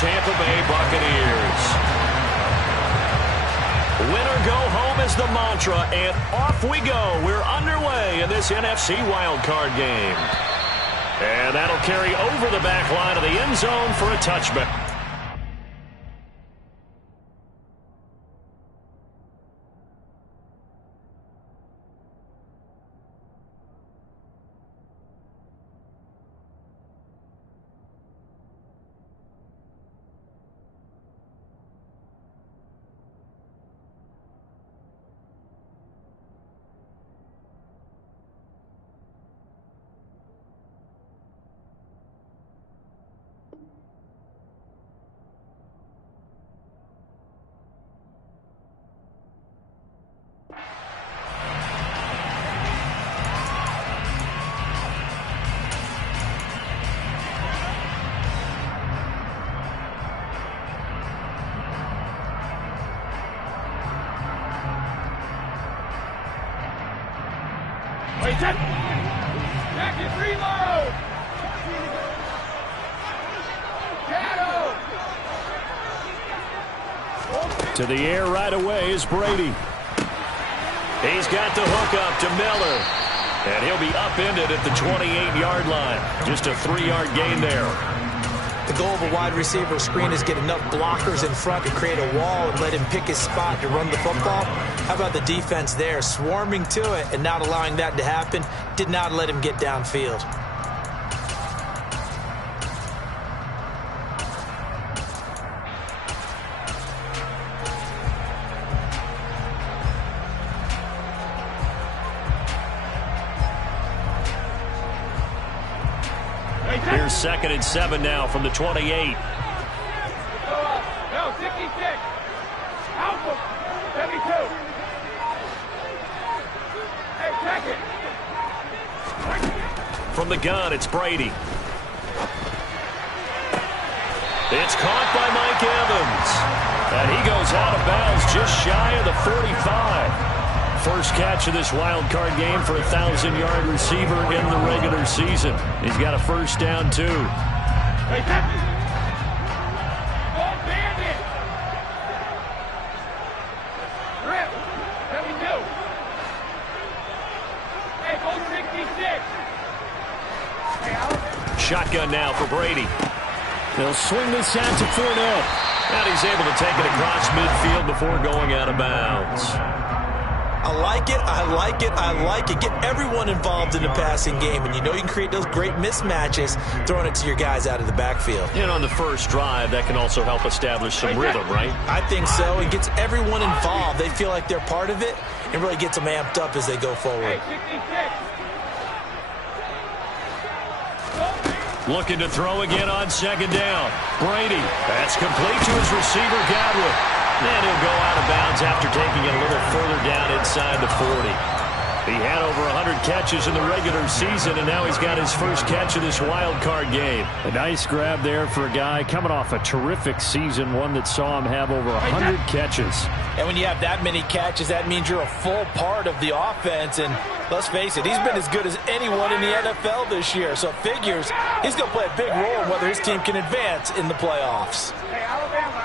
Tampa Bay Buccaneers. Winner go home is the mantra, and off we go. We're underway in this NFC wildcard game. And that'll carry over the back line of the end zone for a touchback. To the air right away is Brady. He's got the hook up to Miller. And he'll be upended at the 28-yard line. Just a 3-yard gain there. The goal of a wide receiver screen is get enough blockers in front to create a wall and let him pick his spot to run the football. How about the defense there, swarming to it and not allowing that to happen? Did not let him get downfield. Here's 2nd and 7 now from the 28. No, 66. Alpha. 72. Hey, check it. From the gun, it's Brady. It's caught by Mike Evans. And he goes out of bounds just shy of the 45. First catch of this wild card game for a 1,000-yard receiver in the regular season. He's got a first down, too. Hey, Captain. Go bandit. Rip. 72. Hey, go 66. Shotgun now for Brady. They'll swing this out to Fournette. And he's able to take it across midfield before going out of bounds. I like it, I like it, I like it. Get everyone involved in the passing game, and you know you can create those great mismatches throwing it to your guys out of the backfield. And on the first drive, that can also help establish some rhythm, right? I think so. It gets everyone involved. They feel like they're part of it and really gets them amped up as they go forward. Looking to throw again on 2nd down. Brady. That's complete to his receiver, Godwin. And he'll go out of bounds after taking it a little further down inside the 40. He had over 100 catches in the regular season, and now he's got his first catch of this wild card game. A nice grab there for a guy coming off a terrific season, one that saw him have over 100 catches. And when you have that many catches, that means you're a full part of the offense. And let's face it, he's been as good as anyone in the NFL this year. So it figures he's going to play a big role in whether his team can advance in the playoffs. Hey, Alabama.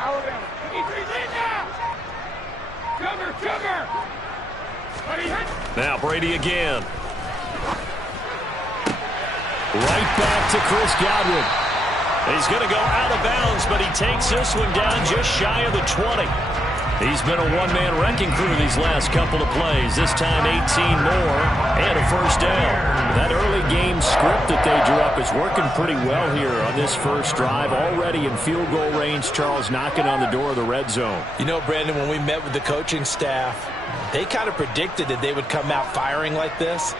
Sugar. Now Brady again. Right back to Chris Godwin. He's going to go out of bounds, but he takes this one down just shy of the 20. He's been a one-man wrecking crew these last couple of plays. This time 18 more and a first down. That early game script that they drew up is working pretty well here on this first drive. Already in field goal range, Charles knocking on the door of the red zone. You know, Brandon, when we met with the coaching staff, they kind of predicted that they would come out firing like this.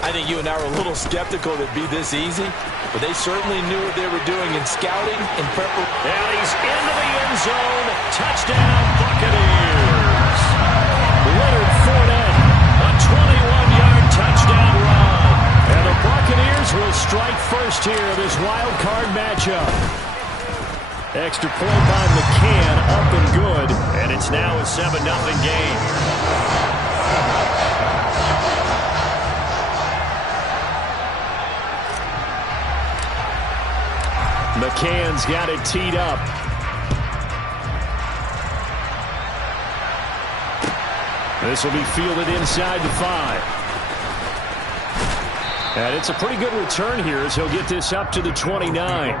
I think you and I were a little skeptical that it'd be this easy, but they certainly knew what they were doing in scouting and preparation. And he's into the end zone. Touchdown, Buccaneers. Leonard Fournette, a 21-yard touchdown run. And the Buccaneers will strike first here, this wild card matchup. Extra point by McCann, up and good. And it's now a 7-0 game. McCann's got it teed up. This will be fielded inside the 5. And it's a pretty good return here as he'll get this up to the 29.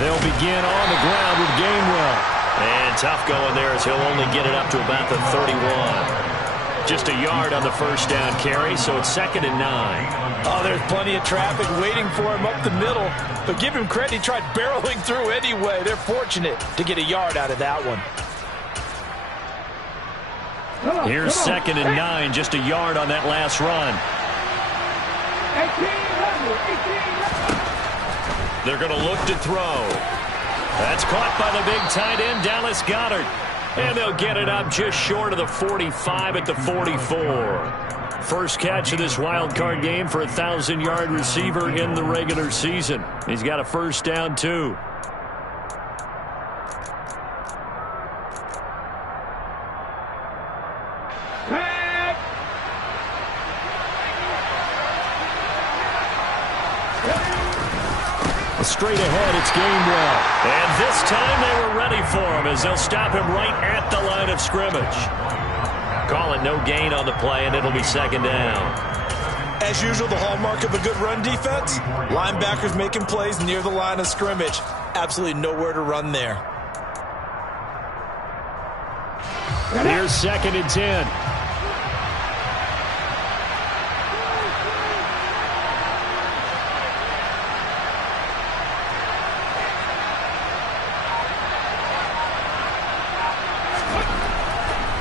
They'll begin on the ground with Gainwell. And tough going there as he'll only get it up to about the 31. Just a yard on the first down carry, so it's 2nd and 9. Oh, there's plenty of traffic waiting for him up the middle. But give him credit, he tried barreling through anyway. They're fortunate to get a yard out of that one. Here's 2nd and 9, just a yard on that last run. 18. They're going to look to throw. That's caught by the big tight end, Dallas Goedert. And they'll get it up just short of the 45 at the 44. First catch of this wild card game for a 1,000-yard receiver in the regular season. He's got a first down, too. Straight ahead, it's Gainwell. And this time they were ready for him as they'll stop him right at the line of scrimmage. Calling no gain on the play, and it'll be 2nd down. As usual, the hallmark of a good run defense, linebackers making plays near the line of scrimmage. Absolutely nowhere to run there. Here's 2nd and 10.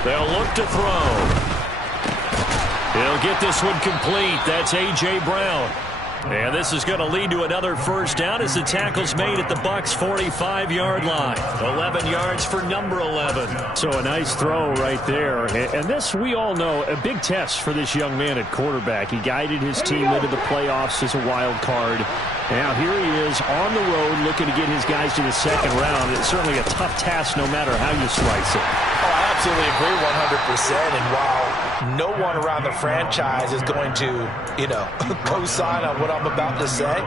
They'll look to throw. He'll get this one complete. That's A.J. Brown. And this is going to lead to another first down as the tackle's made at the Bucs' 45-yard line. 11 yards for number 11. So a nice throw right there. And this, we all know, a big test for this young man at quarterback. He guided his team into the playoffs as a wild card. Now here he is on the road looking to get his guys to the 2nd round. It's certainly a tough task no matter how you slice it. Oh, I absolutely agree 100%. And while no one around the franchise is going to, co-sign on what I'm about to say,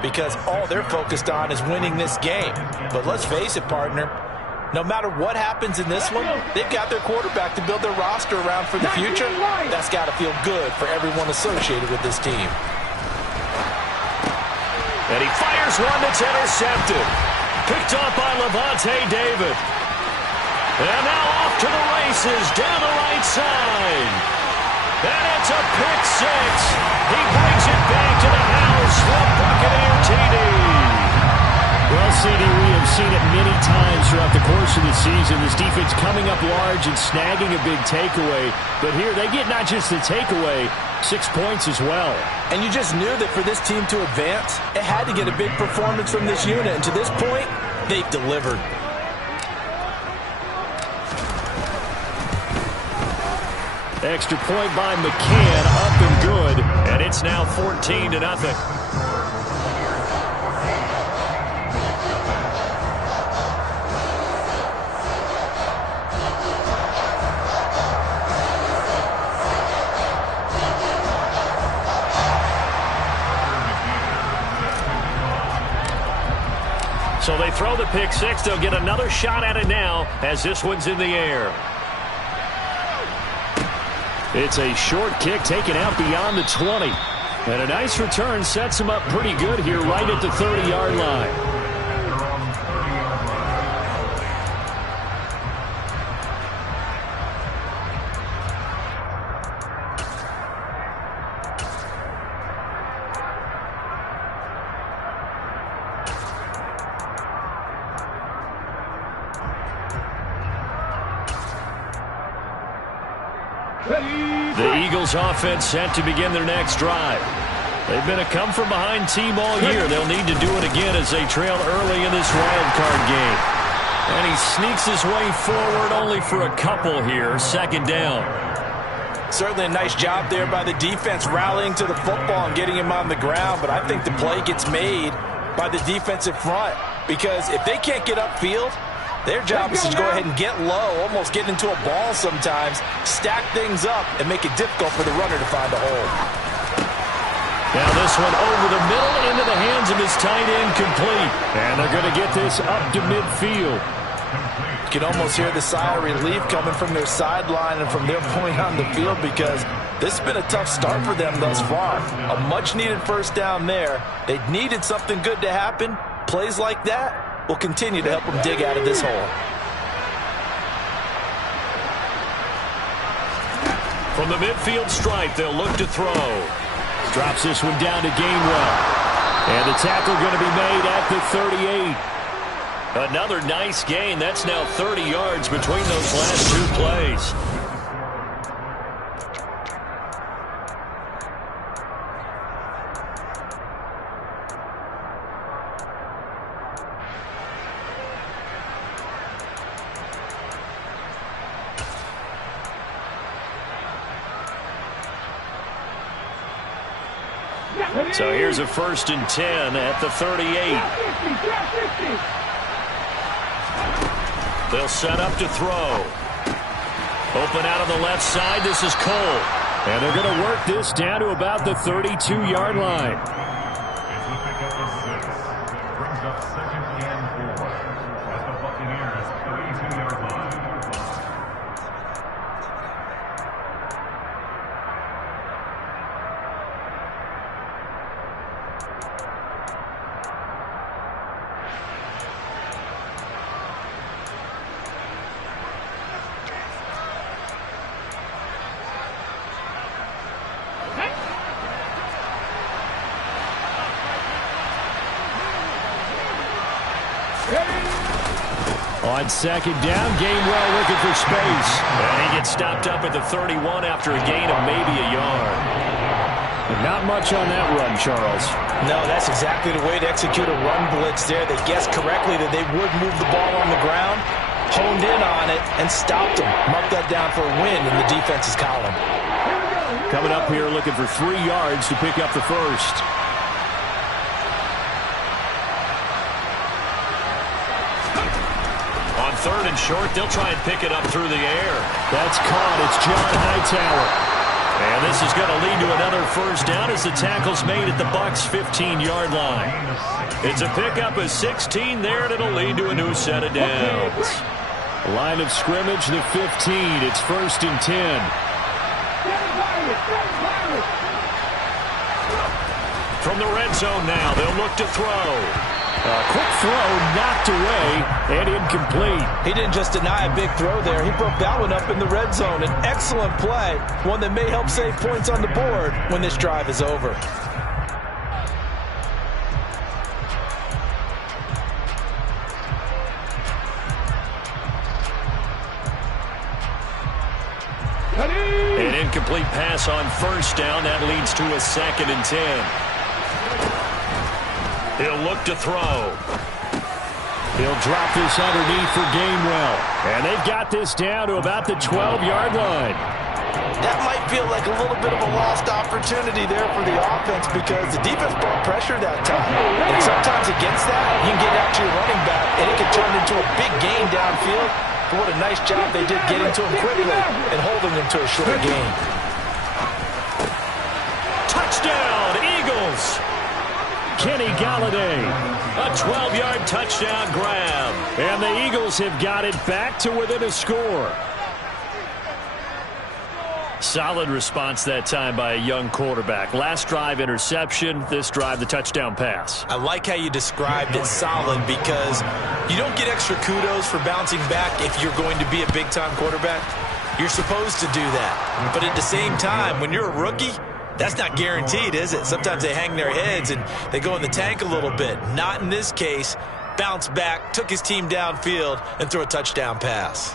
because all they're focused on is winning this game. But let's face it, partner, no matter what happens in this one, they've got their quarterback to build their roster around for the future. That's got to feel good for everyone associated with this team. And he fires one that's intercepted. Picked off by Lavonte David. And now off to the races down the right side. And it's a pick 6. He brings it back to the house for Buccaneer TD. Well, CD, we have seen it many times throughout the course of the season. This defense coming up large and snagging a big takeaway. But here they get not just the takeaway, 6 points as well. And you just knew that for this team to advance, it had to get a big performance from this unit. And to this point, they've delivered. Extra point by McCann, up and good. And it's now 14-0. So they throw the pick 6. They'll get another shot at it now as this one's in the air. It's a short kick taken out beyond the 20. And a nice return sets him up pretty good here right at the 30-yard line. The Eagles offense set to begin their next drive. They've been a come-from-behind team all year. They'll need to do it again as they trail early in this wild card game. And he sneaks his way forward only for a couple here. 2nd down. Certainly a nice job there by the defense rallying to the football and getting him on the ground, but I think the play gets made by the defensive front because if they can't get upfield, their job is to go ahead and get low, almost get into a ball sometimes, stack things up, and make it difficult for the runner to find a hole. Now this one over the middle into the hands of his tight end, complete. And they're going to get this up to midfield. You can almost hear the sigh of relief coming from their sideline and from their point on the field because this has been a tough start for them thus far. A much-needed first down there. They needed something good to happen. Plays like that will continue to help them dig out of this hole. From the midfield stripe, they'll look to throw. Drops this one down to Gainwell. And the tackle going to be made at the 38. Another nice gain. That's now 30 yards between those last two plays. So here's a 1st and 10 at the 38. They'll set up to throw. Open out on the left side. This is Cole. And they're going to work this down to about the 32-yard line. Brings up 2nd and 4 at the Buccaneers' 32-yard line. On 2nd down, Gainwell looking for space. And he gets stopped up at the 31 after a gain of maybe a yard. Not much on that run, Charles. No, that's exactly the way to execute a run blitz there. They guessed correctly that they would move the ball on the ground, honed in on it, and stopped them. Mark that down for a win in the defense's column. Coming up here looking for 3 yards to pick up the first. On 3rd and short, they'll try and pick it up through the air. That's caught. It's John Hightower. And this is going to lead to another first down as the tackle's made at the Bucs' 15-yard line. It's a pickup of 16 there, and it'll lead to a new set of downs. Line of scrimmage, the 15. It's 1st and 10. From the red zone now, they'll look to throw. A quick throw knocked away and incomplete. He didn't just deny a big throw there. He broke that one up in the red zone. An excellent play, one that may help save points on the board when this drive is over. An incomplete pass on 1st down. That leads to a 2nd and 10. He'll look to throw. He'll drop this underneath for Gainwell. And they've got this down to about the 12-yard line. That might feel like a little bit of a lost opportunity there for the offense because the defense brought pressure that time. And sometimes against that, you can get out to your running back, and it can turn into a big gain downfield. But what a nice job they did getting to him quickly and holding him to a short gain. Touchdown, Eagles! Kenny Golladay. A 12-yard touchdown grab. And the Eagles have got it back to within a score. Solid response that time by a young quarterback. Last drive, interception. This drive, the touchdown pass. I like how you described it solid because you don't get extra kudos for bouncing back if you're going to be a big-time quarterback. You're supposed to do that. But at the same time, when you're a rookie, that's not guaranteed, is it? Sometimes they hang their heads and they go in the tank a little bit. Not in this case. Bounced back, took his team downfield, and threw a touchdown pass.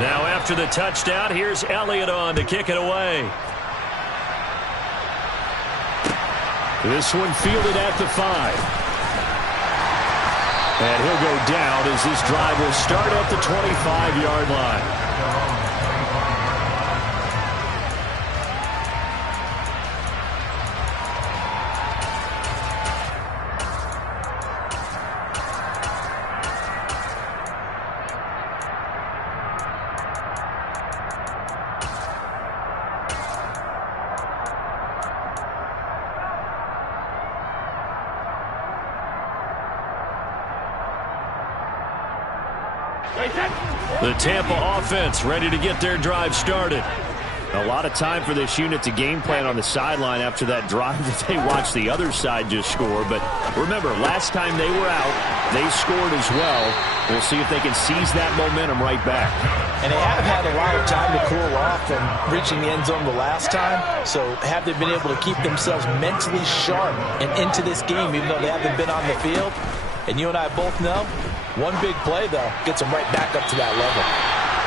Now after the touchdown, here's Elliott on to kick it away. This one fielded at the 5. And he'll go down as this drive will start at the 25-yard line. The Tampa offense ready to get their drive started. A lot of time for this unit to game plan on the sideline after that drive that they watched the other side just score. But remember, last time they were out, they scored as well. We'll see if they can seize that momentum right back. And they have had a lot of time to cool off from reaching the end zone the last time. So have they been able to keep themselves mentally sharp and into this game, even though they haven't been on the field? And you and I both know, one big play, though, gets them right back up to that level.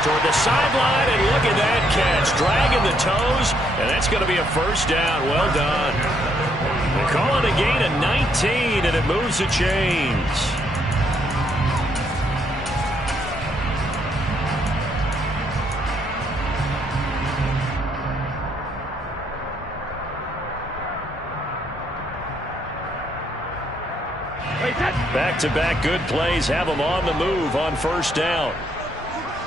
Toward the sideline, and look at that catch. Dragging the toes, and that's going to be a first down. Well done. They call it a gain of 19, and it moves the chains. Back-to-back good plays have them on the move on first down.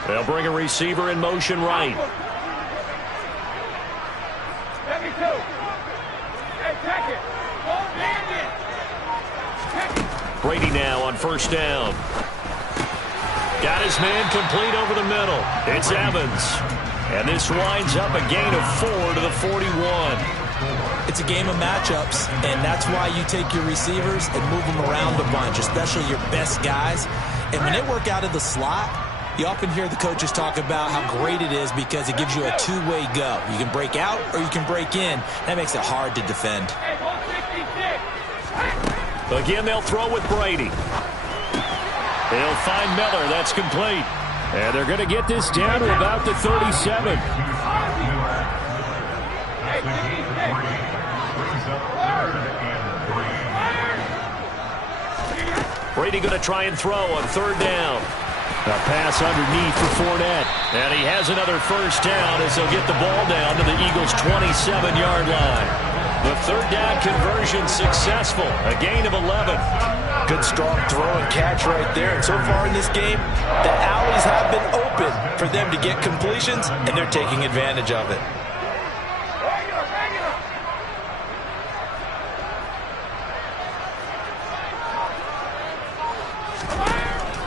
They'll bring a receiver in motion right. Brady now on first down. Got his man complete over the middle. It's Evans. And this winds up a gain of 4 to the 41. It's a game of matchups, and that's why you take your receivers and move them around a bunch, especially your best guys. And when they work out of the slot, you often hear the coaches talk about how great it is because it gives you a two-way go. You can break out or you can break in. That makes it hard to defend. Again, they'll throw with Brady. They'll find Miller. That's complete. And they're going to get this down to about the 37. Brady going to try and throw on third down. A pass underneath for Fournette. And he has another first down as they'll get the ball down to the Eagles' 27-yard line. The third down conversion successful. A gain of 11. Good strong throw and catch right there. And so far in this game, the alleys have been open for them to get completions, and they're taking advantage of it.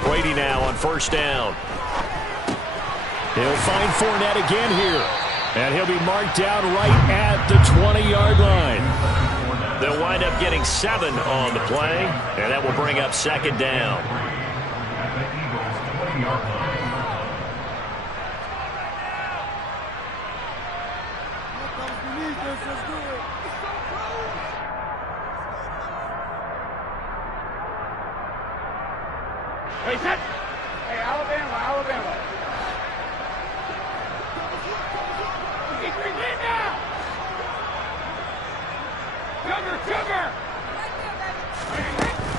Brady now on first down. He'll find Fournette again here. And he'll be marked down right at the 20-yard line. They'll wind up getting 7 on the play, and that will bring up second down. Hey, Alabama.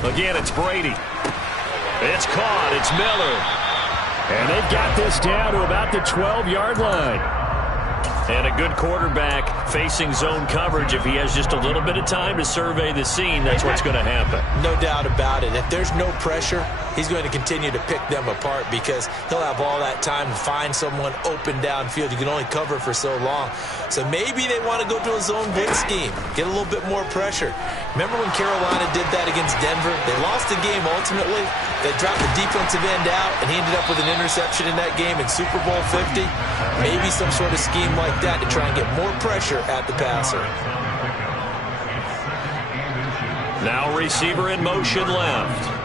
Again, it's Brady. It's caught. It's Miller. And they've got this down to about the 12-yard line. And a good quarterback facing zone coverage. If he has just a little bit of time to survey the scene, that's what's going to happen. No doubt about it. If there's no pressure, he's going to continue to pick them apart because he'll have all that time to find someone open downfield. You can only cover for so long. So maybe they want to go to a zone blitz scheme, get a little bit more pressure. Remember when Carolina did that against Denver? They lost the game ultimately. They dropped the defensive end out, and he ended up with an interception in that game in Super Bowl 50. Maybe some sort of scheme like that to try and get more pressure at the passer. Now receiver in motion left.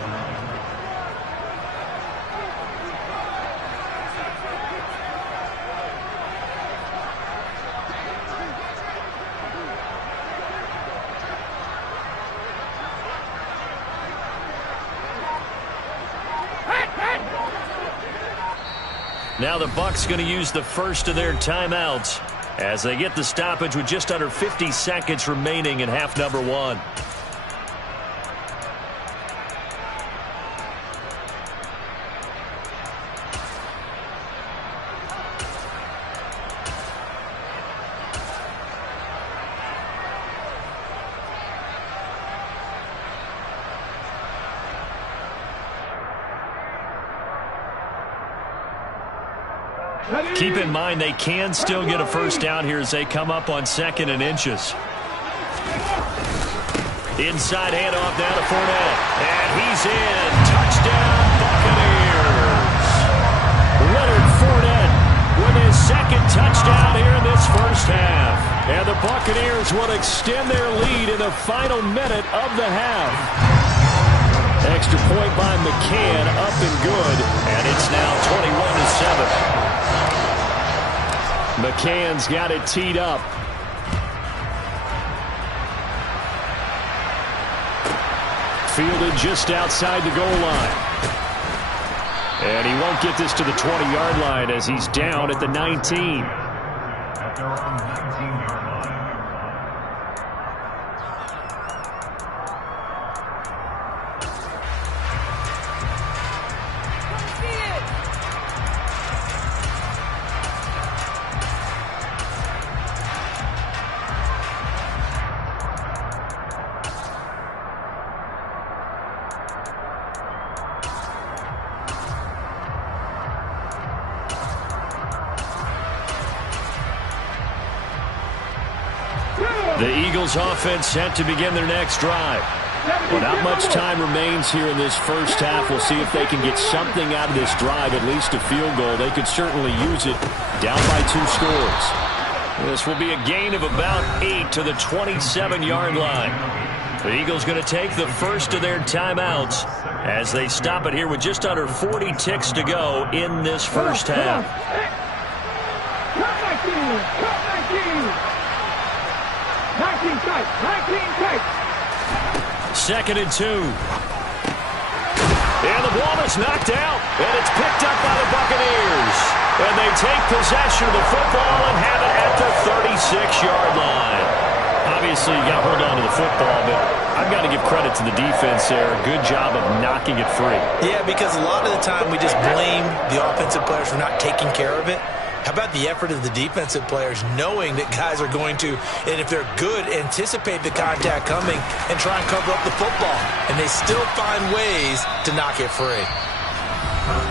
Now the Bucs going to use the first of their timeouts as they get the stoppage with just under 50 seconds remaining in half number 1. Keep in mind they can still get a first down here as they come up on 2nd and inches. Inside handoff now to Fournette. And he's in. Touchdown, Buccaneers. Leonard Fournette with his 2nd touchdown here in this first half. And the Buccaneers will extend their lead in the final minute of the half. Extra point by McCann, up and good. And it's now 21-7. McCann's got it teed up. Fielded just outside the goal line. And he won't get this to the 20-yard line as he's down at the 19. At their own 19-yard line. The Eagles offense set to begin their next drive. Well, not much time remains here in this first half. We'll see if they can get something out of this drive, at least a field goal. They could certainly use it down by 2 scores. This will be a gain of about 8 to the 27-yard line. The Eagles going to take the first of their timeouts as they stop it here with just under 40 ticks to go in this first half. 19 tight. 19 tight. 2nd and 2. And the ball is knocked out, and it's picked up by the Buccaneers. And they take possession of the football and have it at the 36-yard line. Obviously, you got to hold on to the football, but I've got to give credit to the defense there. Good job of knocking it free. Yeah, because a lot of the time we just blame the offensive players for not taking care of it. How about the effort of the defensive players knowing that guys are going to, and if they're good, anticipate the contact coming and try and cover up the football. And they still find ways to knock it free.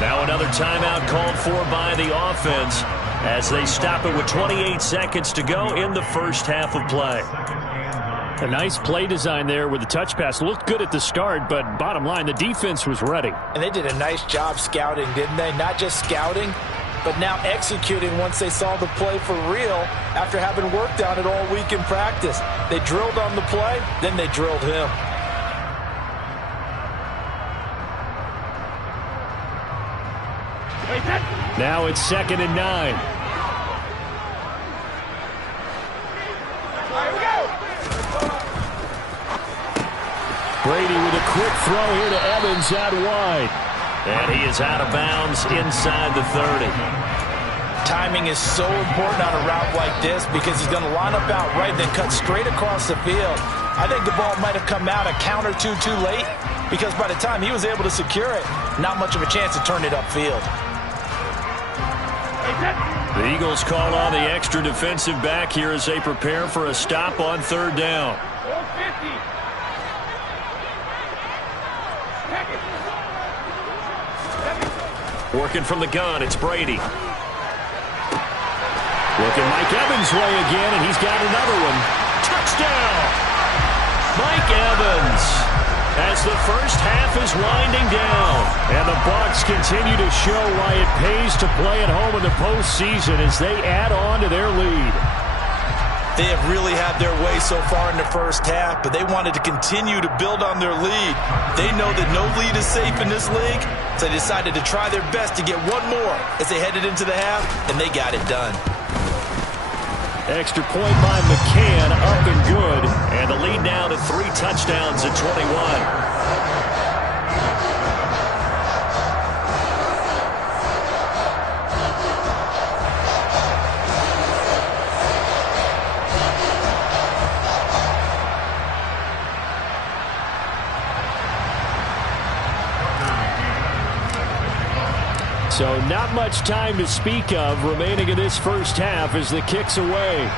Now another timeout called for by the offense as they stop it with 28 seconds to go in the first half of play. A nice play design there with the touch pass. Looked good at the start, but bottom line, the defense was ready. And they did a nice job scouting, didn't they? Not just scouting, but now executing once they saw the play for real after having worked on it all week in practice. They drilled on the play, then they drilled him. Now it's 2nd and 9. Brady with a quick throw here to Evans out wide. And he is out of bounds inside the 30. Timing is so important on a route like this because he's going to line up out right and then cut straight across the field. I think the ball might have come out a count or two too late because by the time he was able to secure it, not much of a chance to turn it upfield. The Eagles call on the extra defensive back here as they prepare for a stop on 3rd down. 450. Working from the gun, it's Brady. Looking Mike Evans' way again, and he's got another one. Touchdown! Mike Evans, as the first half is winding down. And the Bucs continue to show why it pays to play at home in the postseason as they add on to their lead. They have really had their way so far in the first half, but they wanted to continue to build on their lead. They know that no lead is safe in this league, so they decided to try their best to get one more as they headed into the half, and they got it done. Extra point by McCann, up and good. And the lead now to 3 touchdowns at 21. So not much time to speak of remaining in this first half as the kick's away.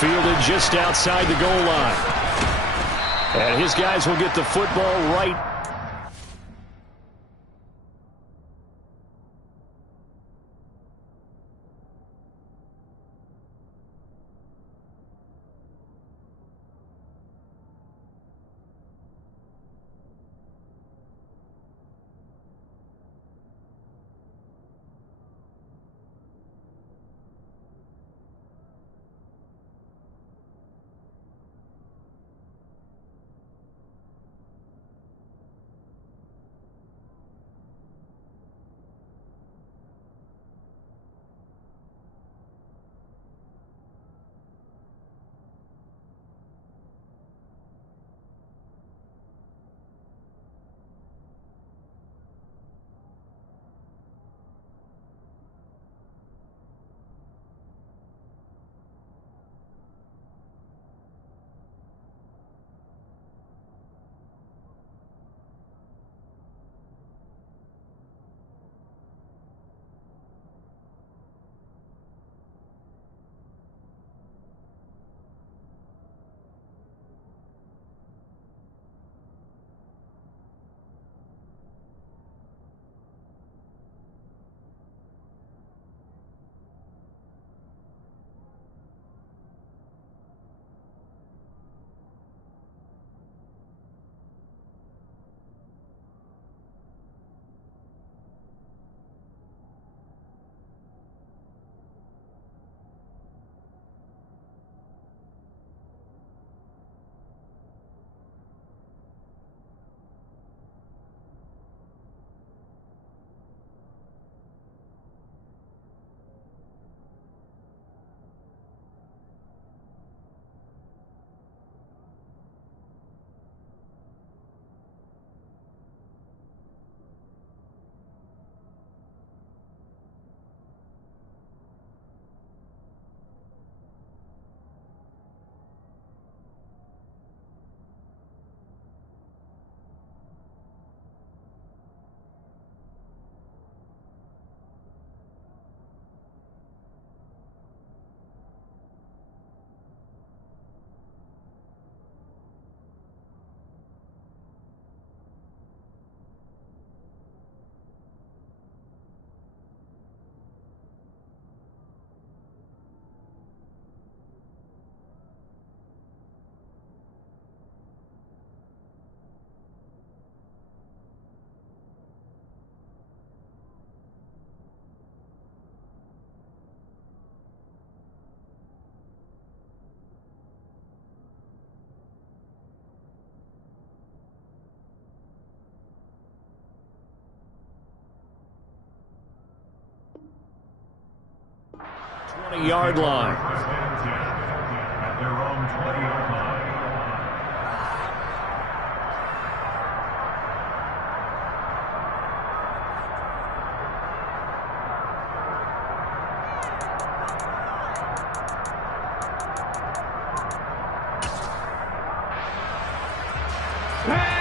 Fielded just outside the goal line. And his guys will get the football right 20-yard line. At their own 20-yard line.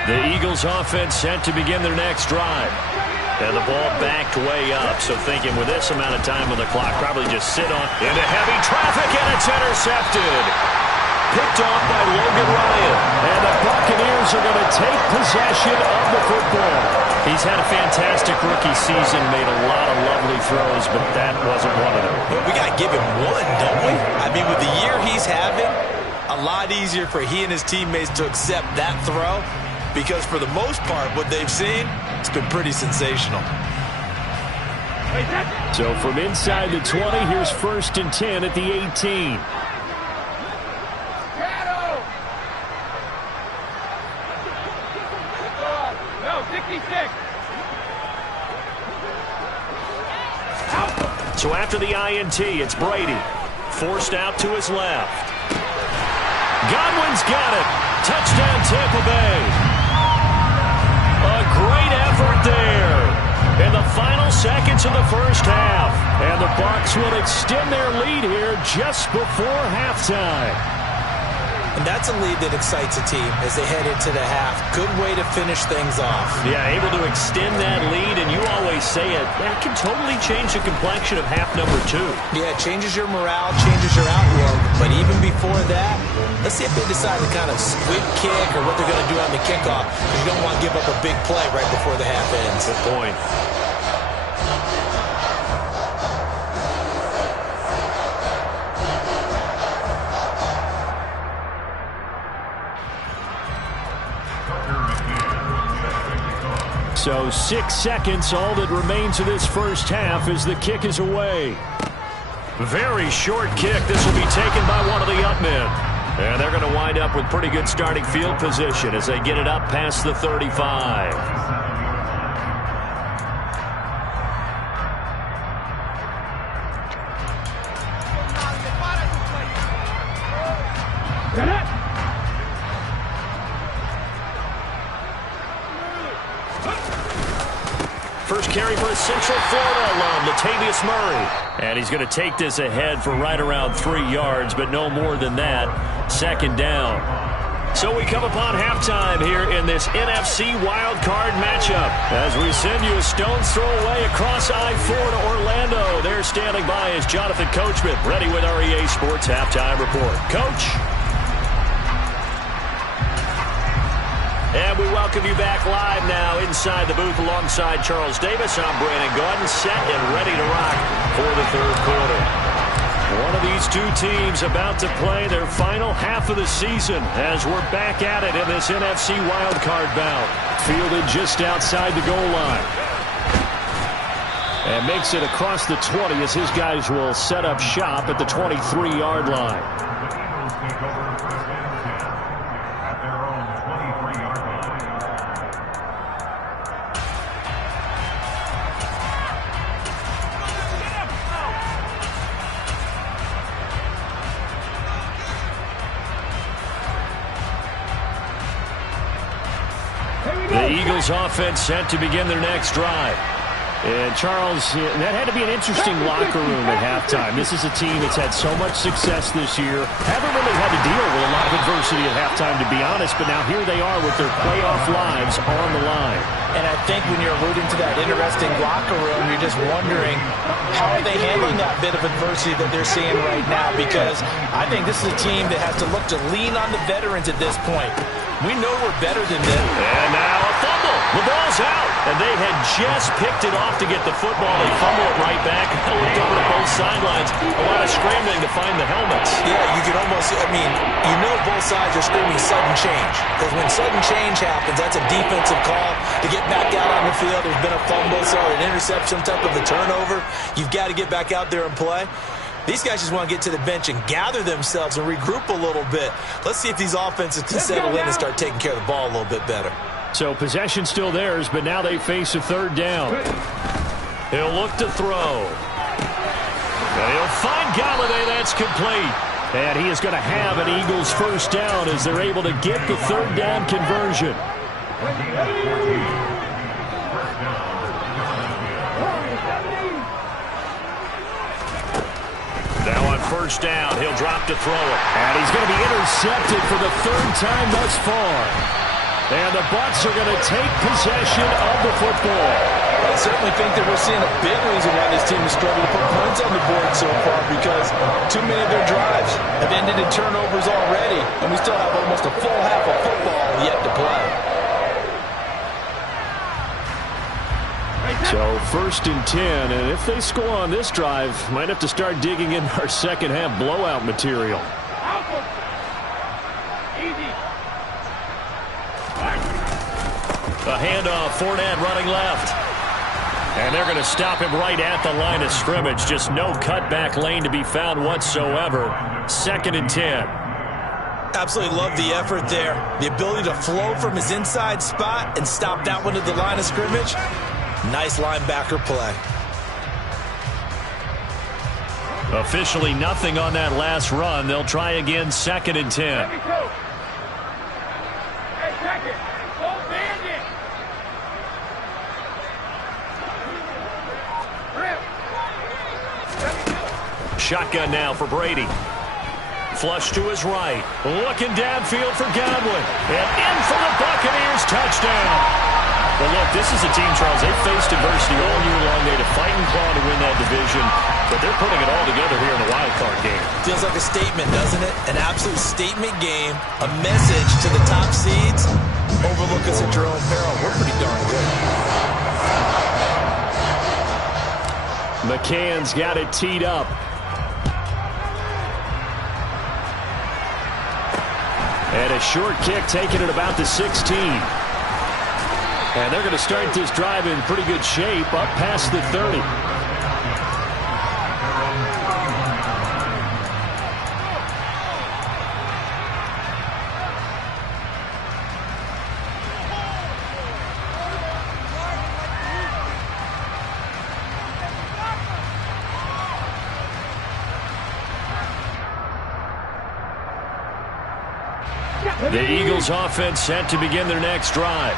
The Eagles offense set to begin their next drive. And the ball backed way up, so thinking with this amount of time on the clock, probably just sit on into heavy traffic, and it's intercepted. Picked off by Logan Ryan. And the Buccaneers are going to take possession of the football. He's had a fantastic rookie season, made a lot of lovely throws, but that wasn't one of them. But we got to give him one, don't we? I mean, with the year he's having, a lot easier for he and his teammates to accept that throw, because for the most part, what they've seen, it's been pretty sensational. So from inside the 20, here's 1st and 10 at the 18. No, 66. So after the INT, it's Brady. Forced out to his left. Godwin's got it. Touchdown, Tampa Bay. A great effort there in the final seconds of the first half. And the Bucs will extend their lead here just before halftime. And that's a lead that excites a team as they head into the half. Good way to finish things off. Yeah, able to extend that lead, and you always say it, that can totally change the complexion of half number 2. Yeah, it changes your morale, changes your outlook. But even before that, let's see if they decide to kind of squib kick or what they're going to do on the kickoff, because you don't want to give up a big play right before the half ends. Good point. So 6 seconds, all that remains of this first half as the kick is away. Very short kick. This will be taken by one of the up men. And they're going to wind up with pretty good starting field position as they get it up past the 35. First carry for a Central Florida alum, Latavius Murray. And he's going to take this ahead for right around 3 yards, but no more than that. 2nd down. So we come upon halftime here in this NFC wildcard matchup as we send you a stone's throw away across I-4 to Orlando. There standing by is Jonathan Coachman, ready with our EA Sports Halftime Report. Coach? And we welcome you back live now inside the booth alongside Charles Davis. I'm Brandon Gaudin, set and ready to rock for the 3rd quarter. One of these two teams about to play their final half of the season as we're back at it in this NFC wildcard bout. Fielded just outside the goal line. And makes it across the 20 as his guys will set up shop at the 23-yard line. The Eagles offense set to begin their next drive. And Charles, that had to be an interesting locker room at halftime. This is a team that's had so much success this year. Haven't really had to deal with a lot of adversity at halftime, to be honest. But now here they are with their playoff lives on the line. And I think when you're alluding to that interesting locker room, you're just wondering, how are they handling that bit of adversity that they're seeing right now? Because I think this is a team that has to look to lean on the veterans at this point. We know we're better than them. And now a fumble. The ball's out. And they had just picked it off to get the football. They fumble it right back. I looked over to both sidelines. A lot of scrambling to find the helmets. Yeah, you can almost, I mean, you know both sides are screaming sudden change. Because when sudden change happens, that's a defensive call to get back out on the field. There's been a fumble, so an interception, type of a turnover. You've got to get back out there and play. These guys just want to get to the bench and gather themselves and regroup a little bit. Let's see if these offenses can settle in and start taking care of the ball a little bit better. So possession still theirs, but now they face a 3rd down. He'll look to throw. And he'll find Golladay. That's complete. And he is going to have an Eagles first down as they're able to get the third down conversion. Now on first down, he'll drop to throw it. And he's going to be intercepted for the third time thus far. And the Bucs are going to take possession of the football. I certainly think that we're seeing a big reason why this team has struggled to put points on the board so far, because too many of their drives have ended in turnovers already, and we still have almost a full half of football yet to play. So first and 10, and if they score on this drive, might have to start digging in our second half blowout material. A handoff, Fournette running left. And they're going to stop him right at the line of scrimmage. Just no cutback lane to be found whatsoever. Second and 10. Absolutely love the effort there. The ability to flow from his inside spot and stop that one at the line of scrimmage. Nice linebacker play. Officially nothing on that last run. They'll try again, second and 10. Shotgun now for Brady. Flush to his right. Looking downfield for Godwin. And in for the Buccaneers. Touchdown. Well, look, this is a team, Charles. They've faced adversity all year long. They had to fight and claw to win that division. But they're putting it all together here in the wild card game. Feels like a statement, doesn't it? An absolute statement game. A message to the top seeds. Overlook us at your own peril. We're pretty darn good. McCann's got it teed up. And a short kick taken at about the 16. And they're going to start this drive in pretty good shape up past the 30. The Eagles offense set to begin their next drive.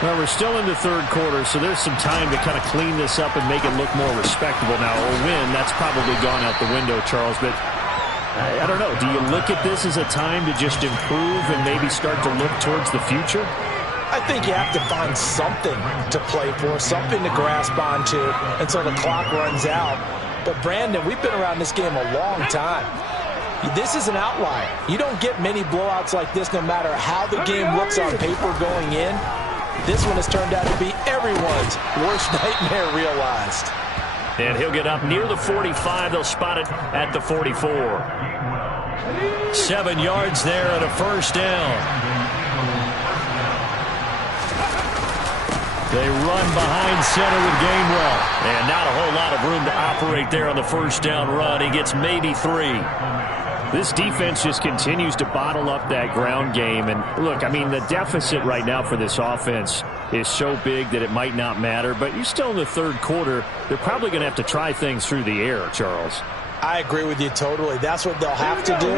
Well, we're still in the third quarter, so there's some time to kind of clean this up and make it look more respectable. Now, a win, that's probably gone out the window, Charles, but I don't know. Do you look at this as a time to just improve and maybe start to look towards the future? I think you have to find something to play for, something to grasp onto until the clock runs out. But, Brandon, we've been around this game a long time. This is an outlier. You don't get many blowouts like this no matter how the game looks on paper going in. This one has turned out to be everyone's worst nightmare realized. And he'll get up near the 45. They'll spot it at the 44. 7 yards there and a first down. They run behind center with Gainwell. And not a whole lot of room to operate there on the first down run. He gets maybe 3. This defense just continues to bottle up that ground game. And look, I mean, the deficit right now for this offense is so big that it might not matter. But you're still in the third quarter. They're probably going to have to try things through the air, Charles. I agree with you totally. That's what they'll have to do.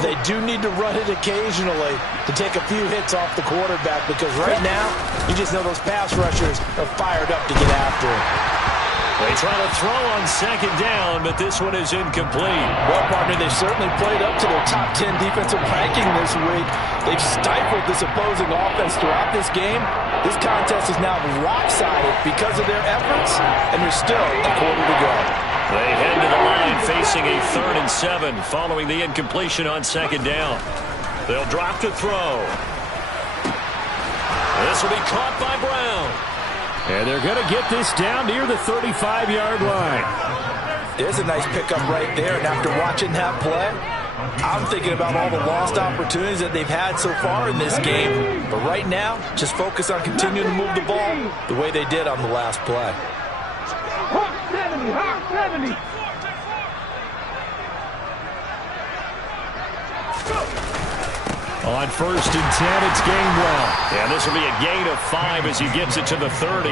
They do need to run it occasionally to take a few hits off the quarterback, because right now, you just know those pass rushers are fired up to get after it. They try to throw on second down, but this one is incomplete. Well, partner, they've certainly played up to their top 10 defensive ranking this week. They've stifled this opposing offense throughout this game. This contest is now lopsided because of their efforts, and there's still a quarter to go. They head to the line facing a 3rd and 7 following the incompletion on second down. They'll drop to throw. This will be caught by Brown. And they're going to get this down near the 35-yard line. There's a nice pickup right there, and after watching that play, I'm thinking about all the lost opportunities that they've had so far in this game. But right now, just focus on continuing to move the ball the way they did on the last play. Hawk 70, Hawk 70. On 1st and 10, it's Gainwell. And this will be a gain of 5 as he gets it to the 30.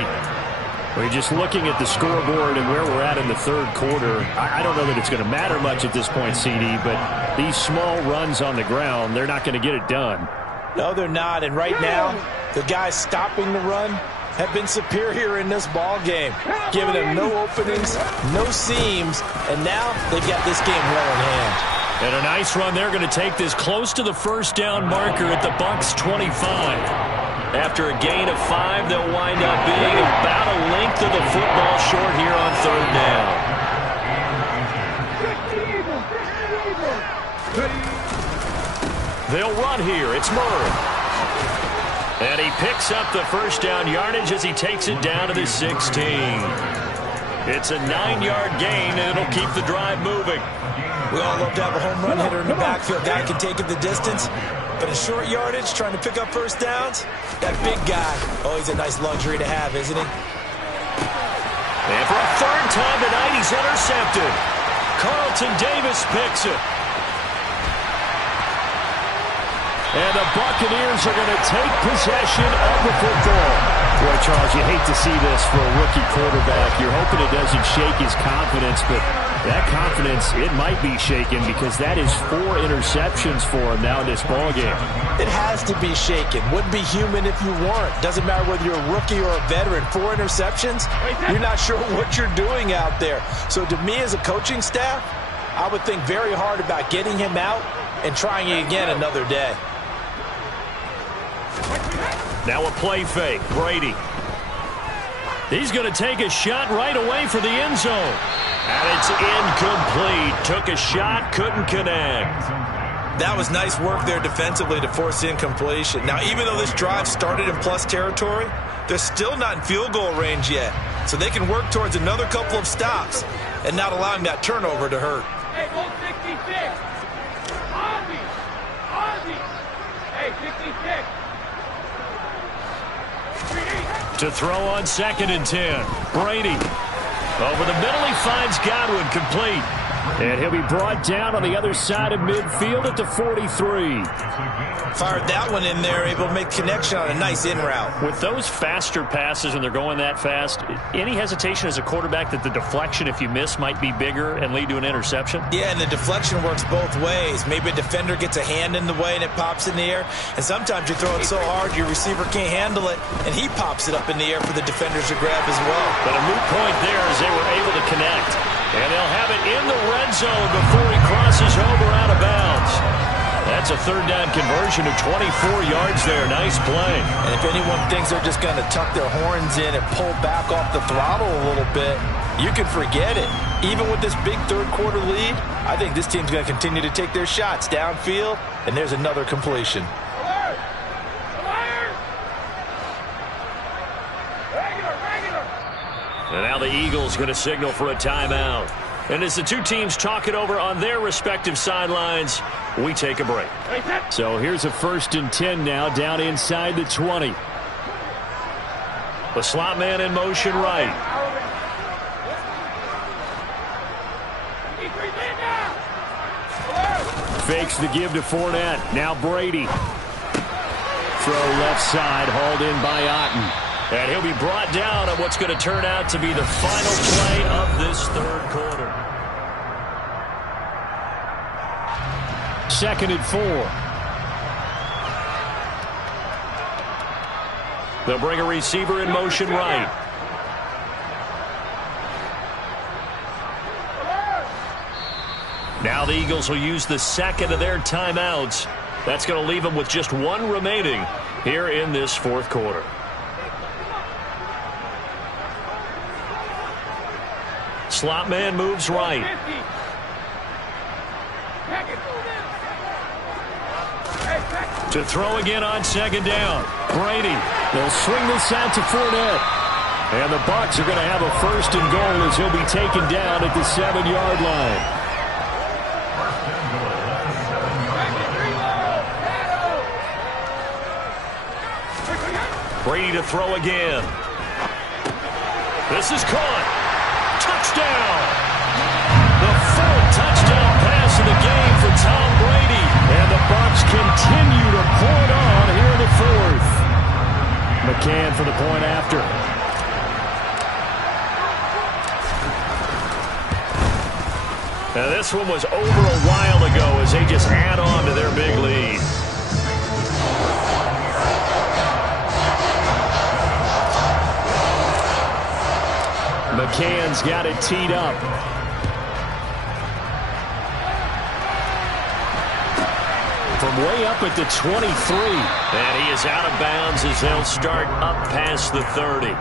We're just looking at the scoreboard and where we're at in the third quarter. I don't know that it's going to matter much at this point, CD, but these small runs on the ground, they're not going to get it done. No, they're not. And right now, the guys stopping the run have been superior in this ball game, giving them no openings, no seams, and now they've got this game well in hand. And a nice run. They're going to take this close to the first down marker at the Bucs 25. After a gain of 5, they'll wind up being about a length of the football short here on third down. They'll run here. It's Murray. And he picks up the first down yardage as he takes it down to the 16. It's a 9-yard gain, and it'll keep the drive moving. We all love to have a home run hitter in the backfield. Guy can take it the distance. But in short yardage, trying to pick up first downs, that big guy, oh, he's a nice luxury to have, isn't he? And for a third time tonight, he's intercepted. Carlton Davis picks it. And the Buccaneers are going to take possession of the football. Boy, Charles, you hate to see this for a rookie quarterback. You're hoping it doesn't shake his confidence, but that confidence, it might be shaken because that is 4 interceptions for him now in this ballgame. It has to be shaken. Wouldn't be human if you weren't. Doesn't matter whether you're a rookie or a veteran. 4 interceptions, you're not sure what you're doing out there. So to me as a coaching staff, I would think very hard about getting him out and trying it again another day. Now a play fake. Brady. He's going to take a shot right away for the end zone. And it's incomplete. Took a shot, couldn't connect. That was nice work there defensively to force incompletion. Now, even though this drive started in plus territory, they're still not in field goal range yet. So they can work towards another couple of stops and not allowing that turnover to hurt. Hey, go 66. Ozzie. Hey, 66. To throw on 2nd and 10. Brady. Over the middle, he finds Godwin, complete. And he'll be brought down on the other side of midfield at the 43. Fired that one in there, able to make connection on a nice in route. With those faster passes when they're going that fast, any hesitation as a quarterback that the deflection, if you miss, might be bigger and lead to an interception? Yeah, and the deflection works both ways. Maybe a defender gets a hand in the way and it pops in the air. And sometimes you throw it so hard your receiver can't handle it, and he pops it up in the air for the defenders to grab as well. But a moot point there as they were able to connect. And they'll have it in the red zone before he crosses over out of bounds. That's a third down conversion of 24 yards there. Nice play. And if anyone thinks they're just going to tuck their horns in and pull back off the throttle a little bit, you can forget it. Even with this big third quarter lead, I think this team's going to continue to take their shots downfield, and there's another completion. And now the Eagles going to signal for a timeout. And as the two teams talk it over on their respective sidelines, we take a break. So here's a 1st and 10 now, down inside the 20. The slot man in motion right. Fakes the give to Fournette. Now Brady. Throw left side, hauled in by Otten. And he'll be brought down at what's going to turn out to be the final play of this third quarter. 2nd and 4. They'll bring a receiver in motion right. Now the Eagles will use the second of their timeouts. That's going to leave them with just one remaining here in this fourth quarter. Slot man moves right. To throw again on 2nd down. Brady. They'll swing this out to Fournette. And the Bucs are going to have a 1st and goal as he'll be taken down at the 7-yard line. Brady to throw again. This is caught. Touchdown! The 4th touchdown pass of the game for Tom Brady. And the Bucs continue to pour it on here in the 4th. McCann for the point after. Now, this one was over a while ago as they just add on to their big lead. McCann's got it teed up. From way up at the 23. And he is out of bounds as they'll start up past the 30.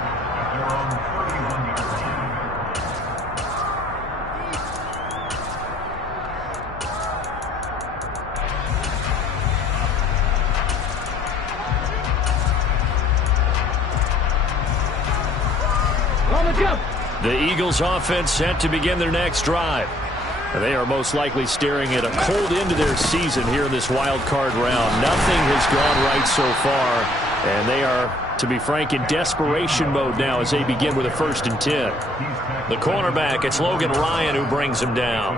The Eagles offense set to begin their next drive. They are most likely staring at a cold end to their season here in this wild card round. Nothing has gone right so far, and they are, to be frank, in desperation mode now as they begin with a 1st and 10. The cornerback, it's Logan Ryan who brings him down.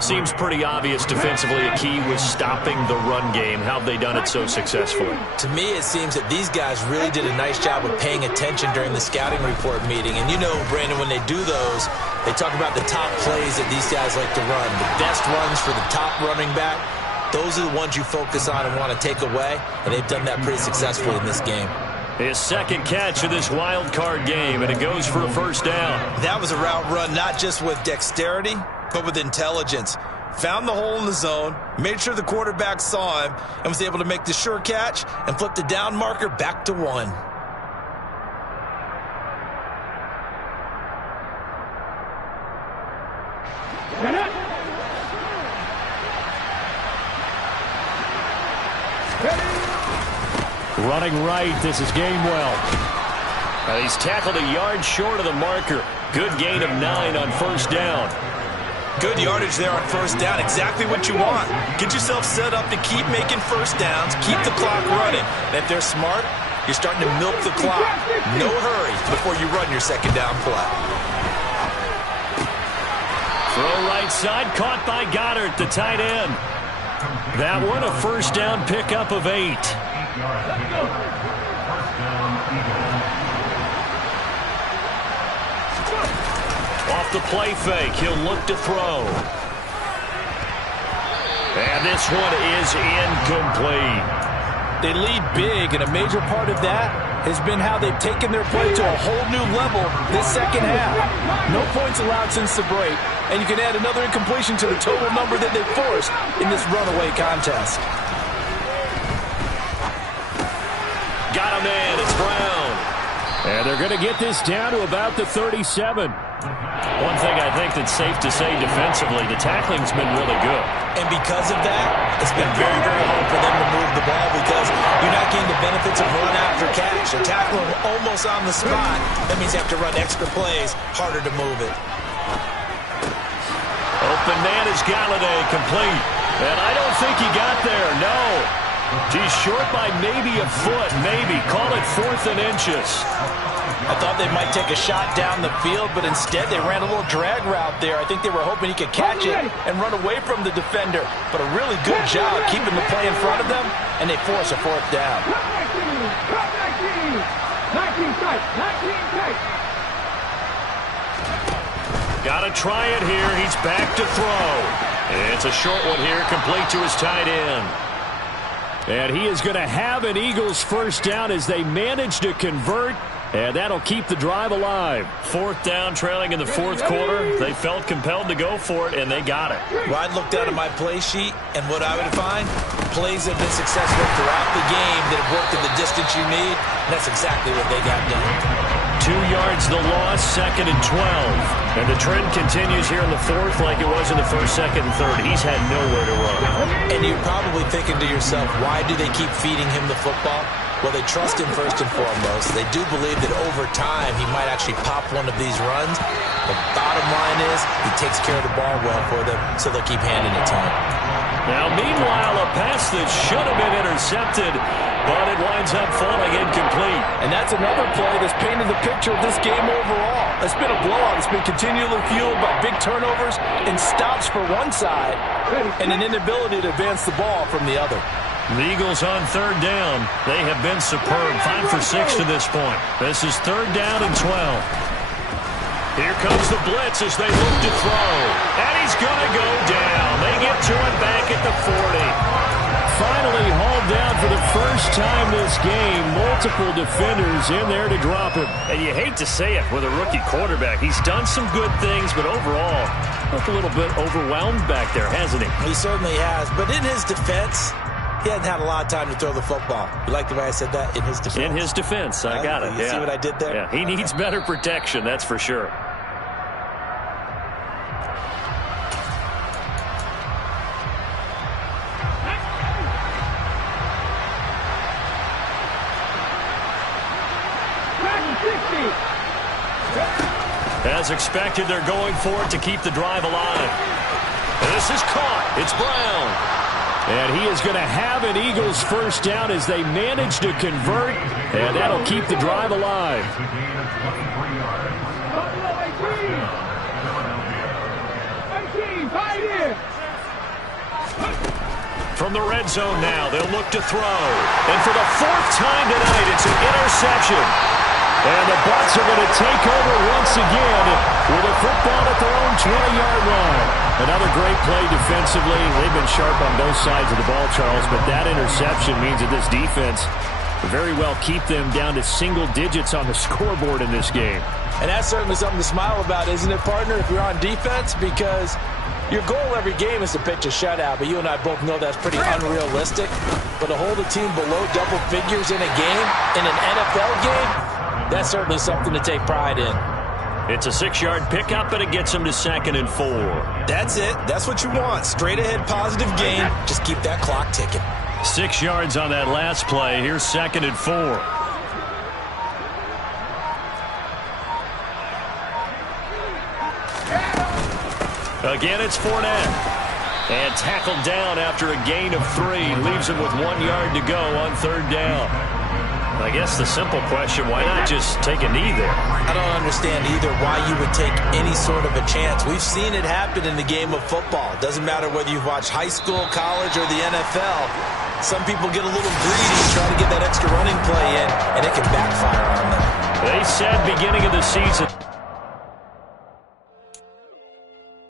Seems pretty obvious defensively a key was stopping the run game. How have they done it so successfully? To me, it seems that these guys really did a nice job of paying attention during the scouting report meeting. And you know, Brandon, when they do those, they talk about the top plays that these guys like to run. The best runs for the top running back, those are the ones you focus on and want to take away. And they've done that pretty successfully in this game. His second catch of this wild card game, and it goes for a 1st down. That was a route run not just with dexterity, but with intelligence. Found the hole in the zone, made sure the quarterback saw him, and was able to make the sure catch and flip the down marker back to 1. Running right, this is Gainwell. He's tackled a yard short of the marker. Good gain of 9 on 1st down. Good yardage there on 1st down. Exactly what you want. Get yourself set up to keep making 1st downs, keep the clock running. And if they're smart, you're starting to milk the clock. No hurry before you run your 2nd down play. Throw right side, caught by Goddard, the tight end. That one a 1st down pickup of 8. Off the play fake, he'll look to throw. And this one is incomplete. They lead big, and a major part of that has been how they've taken their play to a whole new level this 2nd half. No points allowed since the break, and you can add another incompletion to the total number that they forced in this runaway contest. Got him in, it's Brown. And they're going to get this down to about the 37. One thing I think that's safe to say defensively, the tackling's been really good. And because of that, it's been very, very hard for them to move the ball because you're not getting the benefits of run after catch. They're tackling almost on the spot. That means you have to run extra plays, harder to move it. Open man is Galladay, complete. And I don't think he got there, no. He's short by maybe a foot, maybe. Call it 4th and inches. I thought they might take a shot down the field, but instead they ran a little drag route there. I think they were hoping he could catch it and run away from the defender. But a really good job keeping the play in front of them, and they force a 4th down. 19 tight. Gotta try it here. He's back to throw. It's a short one here, complete to his tight end. And he is going to have an Eagles 1st down as they manage to convert. And that'll keep the drive alive. 4th down, trailing in the 4th quarter. They felt compelled to go for it, and they got it. Well, I'd look down at my play sheet, and what I would find, plays have been successful throughout the game that have worked in the distance you need, and that's exactly what they got done. 2 yards the loss, 2nd and 12. And the trend continues here in the 4th like it was in the 1st, 2nd, and 3rd. He's had nowhere to run. And you're probably thinking to yourself, why do they keep feeding him the football? Well, they trust him first and foremost. They do believe that over time he might actually pop one of these runs. The bottom line is he takes care of the ball well for them, so they'll keep handing it to him. Now, meanwhile, a pass that should have been intercepted, but it winds up falling incomplete. And that's another play that's painted the picture of this game overall. It's been a blowout. It's been continually fueled by big turnovers and stops for one side and an inability to advance the ball from the other. The Eagles on 3rd down. They have been superb. 5 for 6 to this point. This is 3rd down and 12. Here comes the blitz as they look to throw. And he's going to go down. They get to it back at the 40. Finally hauled down for the first time this game. Multiple defenders in there to drop him. And you hate to say it with a rookie quarterback. He's done some good things, but overall, looked a little bit overwhelmed back there, hasn't he? He certainly has. But in his defense, he hasn't had a lot of time to throw the football. You like the way I said that? In his defense. In his defense. I got it. You see what I did there? Yeah, he needs better protection, that's for sure. As expected, they're going for it to keep the drive alive. And this is caught. It's Brown. And he is going to have an Eagles first down as they manage to convert, and that'll keep the drive alive. From the red zone now, they'll look to throw. And for the fourth time tonight, it's an interception. And the Bucs are going to take over once again with a football at their own 20-yard line. Another great play defensively. They've been sharp on both sides of the ball, Charles, but that interception means that this defense very well keep them down to single digits on the scoreboard in this game. And that's certainly something to smile about, isn't it, partner, if you're on defense? Because your goal every game is to pitch a shutout, but you and I both know that's pretty unrealistic. But to hold a team below double figures in a game, in an NFL game, that's certainly something to take pride in. It's a 6-yard pickup, and it gets them to 2nd and 4. That's it. That's what you want. Straight ahead positive game. Just keep that clock ticking. 6 yards on that last play. Here's 2nd and 4. Again, it's Fournette. And tackled down after a gain of 3. Leaves him with 1 yard to go on 3rd down. I guess the simple question, why not just take a knee there? I don't understand either why you would take any sort of a chance. We've seen it happen in the game of football. Doesn't matter whether you've watched high school, college, or the NFL. Some people get a little greedy, try to get that extra running play in, and it can backfire on them. They said beginning of the season